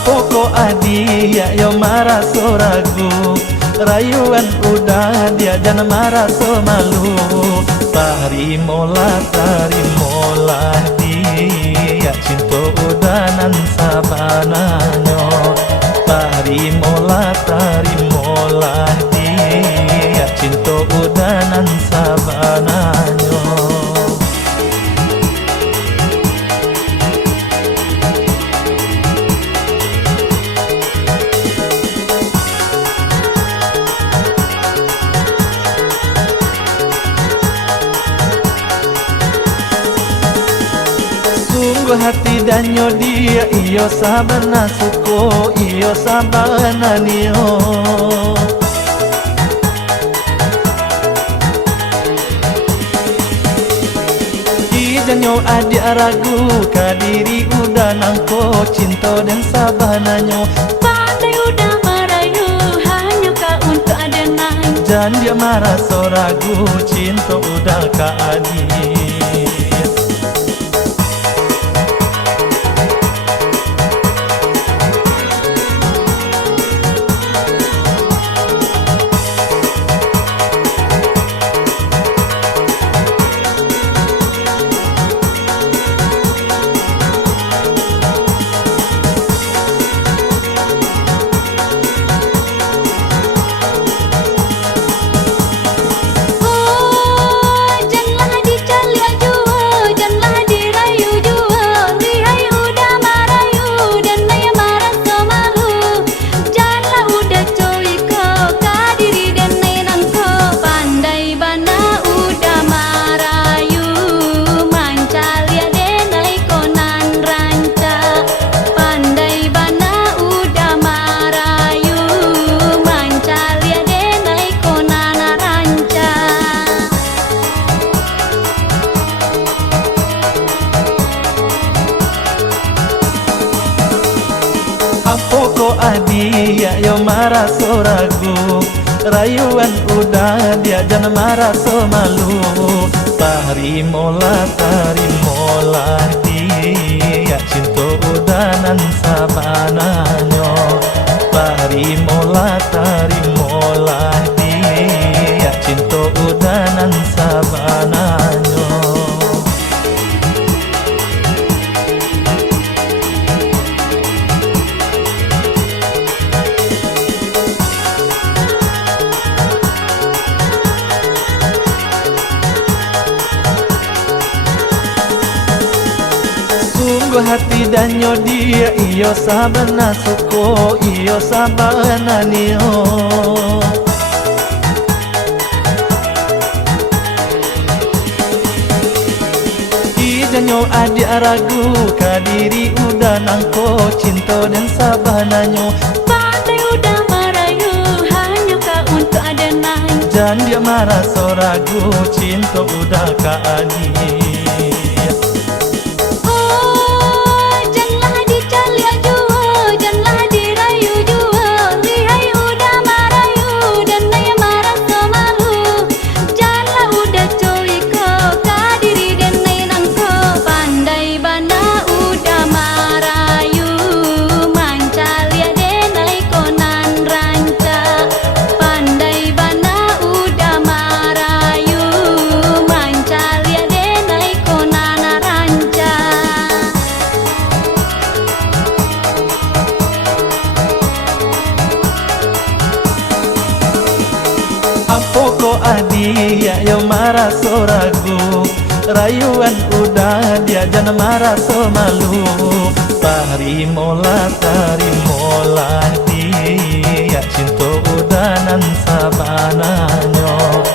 Pokok adi ya yo marah so ragu, rayuan udah dia jangan marah so malu. Tarimolah dia cinta udah nan sabananyo. Tarimolah dia cinta udah nan sabananyo. Sungguh hati danyo dia iyo sabana suko iyo sabana niyo. Ijanyo adik ragu kadiri udah nangko cinta dan sabananyo. Pandai udah merayu hanya kau untuk adenang. Jangan dia marah so ragu cinta udah ka adik. Pokok adi ya yo marah so ragu, rayuan udah dia jangan marah so malu. Tarimolah dia cinta udah nan sabananyo. Tarimolah dia cinta udah nan sabananyo. Sungguh hati danyo dia iyo sabana suko iyo sabana niyo. Ijanyo adik ragu kadiri udah nangko cinta dan sabananyo. Pandai udah merayu hanya kau untuk adenang. Jangan dia marah so ragu cinta udah ka adik. Pokok adi ya yo marah so ragu, rayuan udah dia jangan marah so malu. Tarimolah dia cinta udah nan sabananyo.